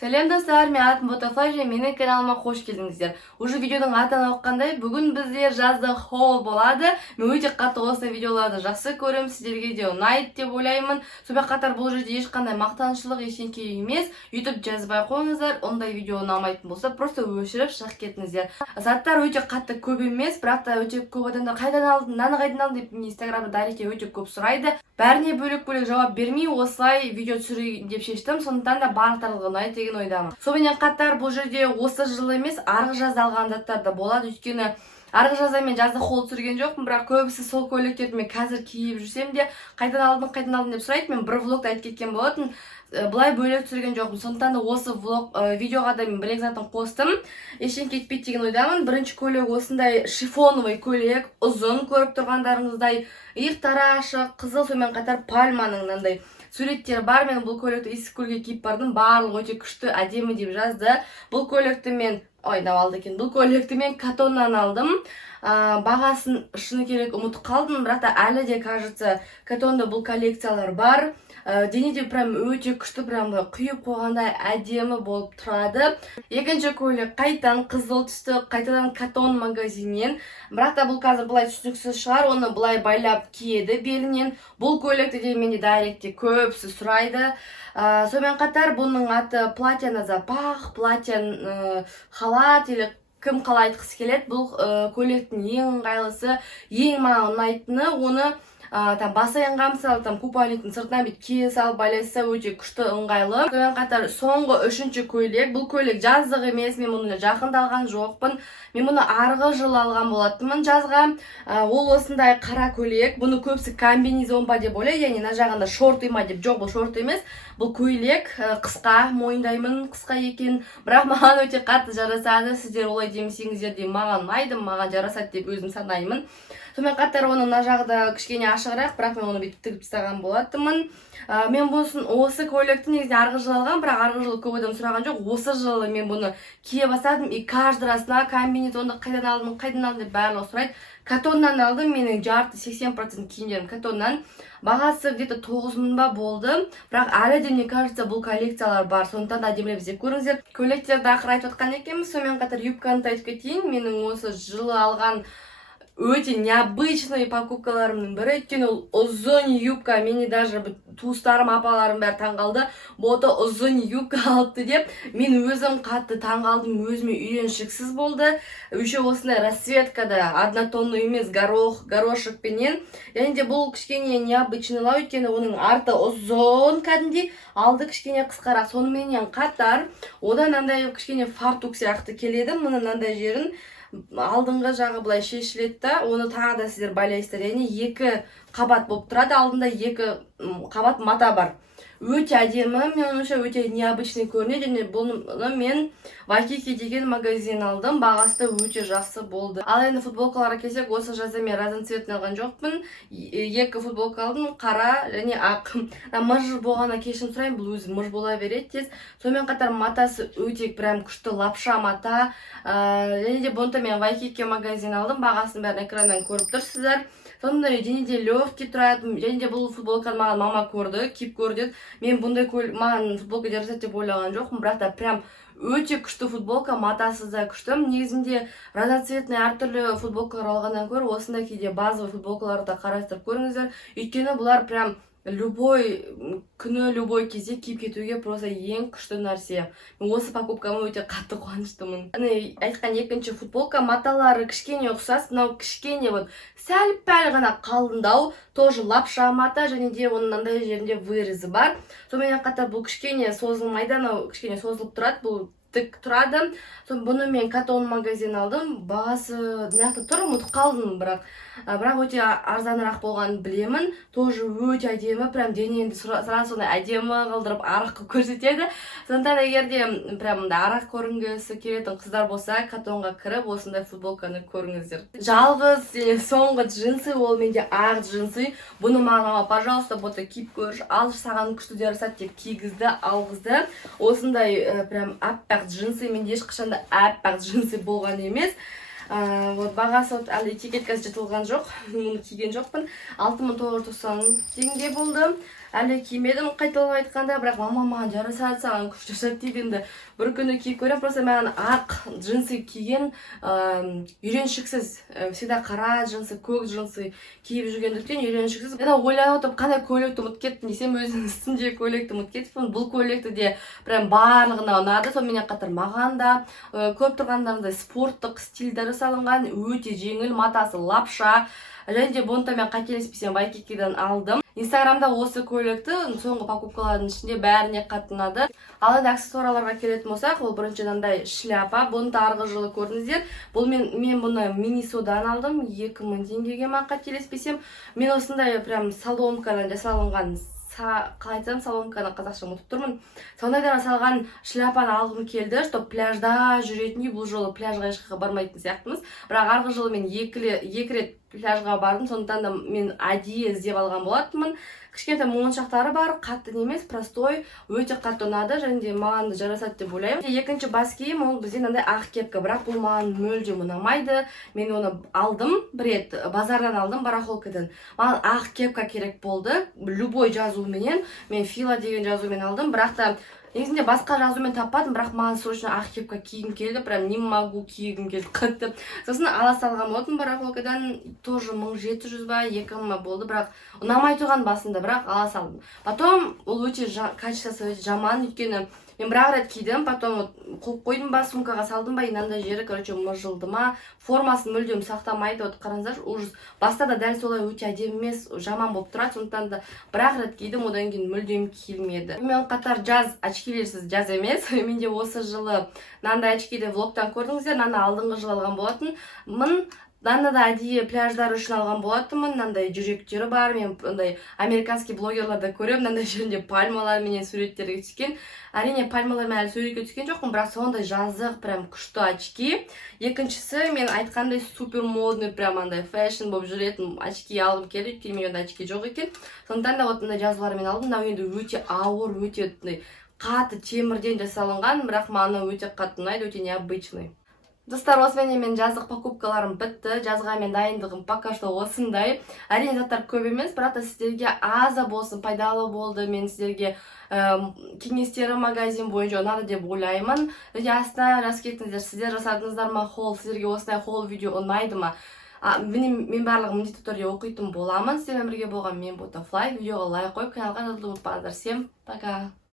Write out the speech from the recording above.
Сәлем достар, мен атым Ботафай және менің каналыма қош келдіңіздер. Уже видеоның атын оққандай, бүгін бізде жазда хол болады. Мен өте қатты осы видеоларды жақсы көремін, сіздерге де ұнайды деп ойлаймын. Сонымен қатар бұл жерде ешқандай мақтаншылық ештеңе емес. YouTube жазбай қойыңыздар, ондай видео ұнамайтын болса, просто өшіріп шығып кетіңіздер. Заттар өте қатты көп емес, бірақ та өте көп адамдар қайдан алдың, наны қайдан алдың деп Инстаграмда дайректке өте көп сұрайды. Бәріне бөлек-бөлек жауап бермей, осылай видео түсірейін деп шештім. Сондықтан да барлықтарыңызға ұнайды деген ойдамын. Сонымен қатар бұл жерде осы жылы емес, арғы жазда алған заттар да болады. Өйткені арғы жазда мен жазда хол түсірген жоқпын, бірақ көбісі сол көйлектерді мен қазір киіп жүрсем де қайдан алдың деп сұрайды. Мен бір влогта айтып кеткен болатын. Бұлай бөлек түсірген жоқпын. Сондықтан да осы видеоға да мен бір затын қостым. Ештеңе кетпейді деген ойдамын. Бірінші көйлек осындай шифоновый көйлек, ұзын, көріп тұрғандарыңыздай, иықтары ашық, қызыл, сонымен қатар пальманың мынандай суреттері бар. Мен бұл көйлекті Иссык-көлге киіп бардым. Барлығы өте күшті, әдемі деп жазды. Бұл көйлекті мен Бұл көйлекті мен Катоннан алдым. Бағасын шыны керек ұмытып қалдым, бірақ та әлі де кажется Катонда бұл коллекциялар бар. Денеде прям өте күшті, прям құйып қойғандай әдемі болып тұрады. Екінші көйлек қайтадан қызыл түсті, қайтадан Катон магазиннен. Бірақ та бұл қазір бұлай түсініксіз шығар, оны бұлай байлап киеді белінен. Бұл көйлекті де менде дайректте көбісі сұрайды. Сонымен қатар бұның аты платья на запах, платья халат или кім қалай айтқысы келеді. Бұл көйлектің ең ыңғайлысы, ең маған ұнайтыны, оны басы аяғыңа мысалы купальниктің сыртынан бүйтіп кие салып байласа өте күшті, ыңғайлы. Сонымен қатар соңғы үшінші көйлек. Бұл көйлек жаздық емес, мен мұны жақында алған жоқпын. Мен мұны арғы жылы алған болатынмын жазға. Ол осындай қара көйлек. Бұны көбісі комбинезон ба деп ойлайды, яғни мына жағында шорты ма деп. Жоқ, бұл шорт емес. Бұл көйлек қысқа, мойындаймын, қысқа екен. Бірақ маған өте қатты жарасады. Сіздер олай демесеңіздер де маған ұнайды, маған жарасады деп өзім санаймын. Сонымен қатар оның мына жағында кішкене ашығырақ, бірақ мен оны бүйтіп тігіп тастаған болатынмын. Мен осы көйлекті негізінде арғы жылы алған, бірақ арғы жылы көп адам сұраған жоқ. Осы жылы мен бұны кие бастадым. И каждый расына комбинезонды қайдан алдым деп барлығы сұрайды. Катоннан алдым, менің жарты 80% киімдерім Катоннан. Бағасы где-то 9.000 ба болды. Бірақ әлі де мне кажется бұл коллекциялар бар. Сондықтан әдемілеп іздеп көріңіздер. Көйлектерді ақыр айтып отқан екенбіз. Сонымен қатар юбканы айтып кетейін. Менің осы жылы алған өте необычный покупкаларымның бірі. Өйткені ұзын юбка, мені даже туыстарым, апаларым бәрі таңғалды. Боты ұзын юбка алыпты деп. Мен өзім қатты таңғалдым, өзіме үйреншіксіз болды. Еще осындай расцветкада, однотонный емес, горошекпенен. Яғни де бұл кішкене необычныйлау, өйткені оның арты ұзын кәдімгідей, алды кішкене қысқарақ. Сонымен қатар одан мынандай кішкене фартук сияқты келеді. Мұның мынандай жерін алдыңғы жағы былай шешіледі да, оны тағы да сіздер байлайсыздар. Яғни екі қабат болып тұрады, алдында екі қабат мата бар. Өте әдемі, мен онша өте необычный көрінеді. Және бұны мен Вайкики деген магазин алдым, бағасы өте жақсы болды. Ал енді футболкаларға келсек, осы жазда мен разноцветный алған жоқпын. Екі футболка алдым, қара және ақ. Мыж болғанда кешірім сұраймын, бұл өзі мыж бола береді тез. Сонымен қатар матасы өте прям күшті лапша мата. Және де бұны мен Вайкики магазин алдым, бағасын бәрін экраннан көріп тұрсыздар. Сондай денеде легкий тұрады. Және де бұл футболканы маған мама көрді, киіп көрді. Мен бұндай маған футболка жарасады деп ойлаған жоқпын, бірақ та прям өте күшті футболка, матасыз да күшті. Негізінде разноцветный әртүрлі футболкалар алғаннан гөрі осындай кейде базовый футболкаларды қарастырып көріңіздер. Өйткені бұлар прям любой күні, любой кезде киіп кетуге просто ең күшті нәрсе. Мен осы покупкама өте қатты қуаныштымын. Айтқан екінші футболка, маталары кішкене ұқсас, мынау кішкене сәл-пәл ғана қалыңдау, тоже лапша мата, және де оның мынандай жерінде вырезі бар. Сонымен қатар бұл кішкене созылмайды, анау кішкене созылып тұрады, бұл тік тұрады. Бұны мен Катон магазин алдым. Бағасы нақты тұр, ұмытып қалдым, бірақ өте арзанырақ болғанын білемін. Тоже өте әдемі, прям денеңді сразу әдемі қылдырып арақ көрсетеді. Сондықтан егер де прям арақ көрінгісі келетін қыздар болса, Катонға кіріп осындай футболканы көріңіздер. Жалғыз соңғы джинсы, ол менде ақ джинсы. Бұны маған пожалуйста, бота киіп көрші, ал саған күшті жарасады деп кигізді, алғызды. Осындай прям аппақ джинсы, менде ешқашанда аппақ джинсы болған емес. Бағасы әлі этикеткасы жыртылған жоқ, оны киген жоқпын. 6.990 теңге болды. әлі кимедім, қайталап айтқанда, бірақ мама маған жарасады, саған күшті жасады дейді. Енді бір күні киіп көрем, просто маған ақ джинсы киген үйреншіксіз, всегда қара джинсы, көк джинсы киіп жүргендіктен үйреншіксіз. Мен ойланып отырып, қандай көйлекті ұмытып кеттім десем, өзімнің үстімдегі көйлекті ұмытып кетіппін. Бұл көйлекті де прям барлығына ұнады. Сонымен қатар маған да көп тұрғандарында спорттық стильдері салынған, өте жеңіл, матасы лапша. Және де бұны мен қателеспесем Вайкикиден алдым. Инстаграмда осы көйлекті соңғы покупкалардың ішінде бәріне қатты ұнады. Ал енді аксессуарларға келетін болсақ, ол біріншіден шляпа. Бұны да арғы жылы көрдіңіздер. Бұл мен бұны Минисодан алдым, 2000 теңгеге ма қателеспесем. Мен осындай прям соломкадан жасалынған, қалай айтсам, соломканы қазақша ұмытып тұрмын. Сондайдан салған шляпаны алғым келді, чтобы пляжда жүретіндей. Бұл жолы пляжға ешқайда бармайтын сияқтымыз. Бірақ арғы жылы мен екі рет пляжға бардым, сондықтан да мен әдейі іздеп алған болатынмын. Кішкентай моншақтары бар, қатты емес, простой, өте қатты ұнады, және де маған да жарасады деп ойлаймын. Екінші бас киім, ол бізде мынандай ақ кепка, бірақ бұл маған мүлдем ұнамайды. Мен оны алдым, бір рет базардан алдым, барахолкадан. Маған ақ кепка керек болды, любой жазуменен, мен Фила деген жазумен алдым, бірақ та негізінде басқа жазумен таппадым, бірақ маған срочно ақ кепка кигім келді, прям не могу кигім келді қатты. Сосын ала салған болатын барахолкадан, тоже 1700 ба 2000 болды, бірақ ұнамай тұрған басында, бірақ ала салдым. Потом ол өте качествосы өте жаман, өйткені мен бір рет кидім, потом қойып қойдым ба, сумкаға салдым ба, инандай жері, короче, мыжылды ма, формасын мүлдем сақтамайды, вот қараңыздар, ужас. Баста да дәл солай өте әдемі емес, жаман болып тұрады, сондықтан да бір рет кидім, одан кейін мүлдем киілмеді. Мен қатар жаз очкилерсіз жаз емес, менде осы жылы мынандай очкиді влогтан көрдіңіздер, мынаны алдыңғы жылы алған болатын. Мынаны да әдейі пляждар үшін алған болатынмын. Мынандай жүректері бар. Мен мындай американский блогерларда көремін, мынандай жерінде пальмалар менен суреттерге түскен. Әрине пальмалармен әлі суретке түскен жоқпын, бірақ сондай жазық, прям күшті очки. Екіншісі, мен айтқандай супер модный, прям андай фэшн болып жүретін очки алғым келді, өйткені менде очки жоқ екен. Сондықтан да вот мындай жазулармен алдым. Мынау енді өте ауыр, өте қатты темірден жасалынған, бірақ маған өте қатты ұнайды, өте необычный. Достар, осымен мен жаздық покупкаларым бітті. Жазға мен дайындығым пока что осындай. Әрине заттар көп емес, бірақ та сіздерге аза болсын, пайдалы болды. Мен сіздерге кеңестері магазин бойынша ұнады деп ойлаймын. Және астына жазып кеттіңіздер, сіздер жасадыңыздар ма хол, сіздерге осындай хол видео ұнайды ма? Мен барлығы міндетті түрде оқитын боламын. Сіздермен бірге болған мен Butterfly. Видеоға лайк қойып, каналға жазылуды ұмытпаңыздар. Всем пока!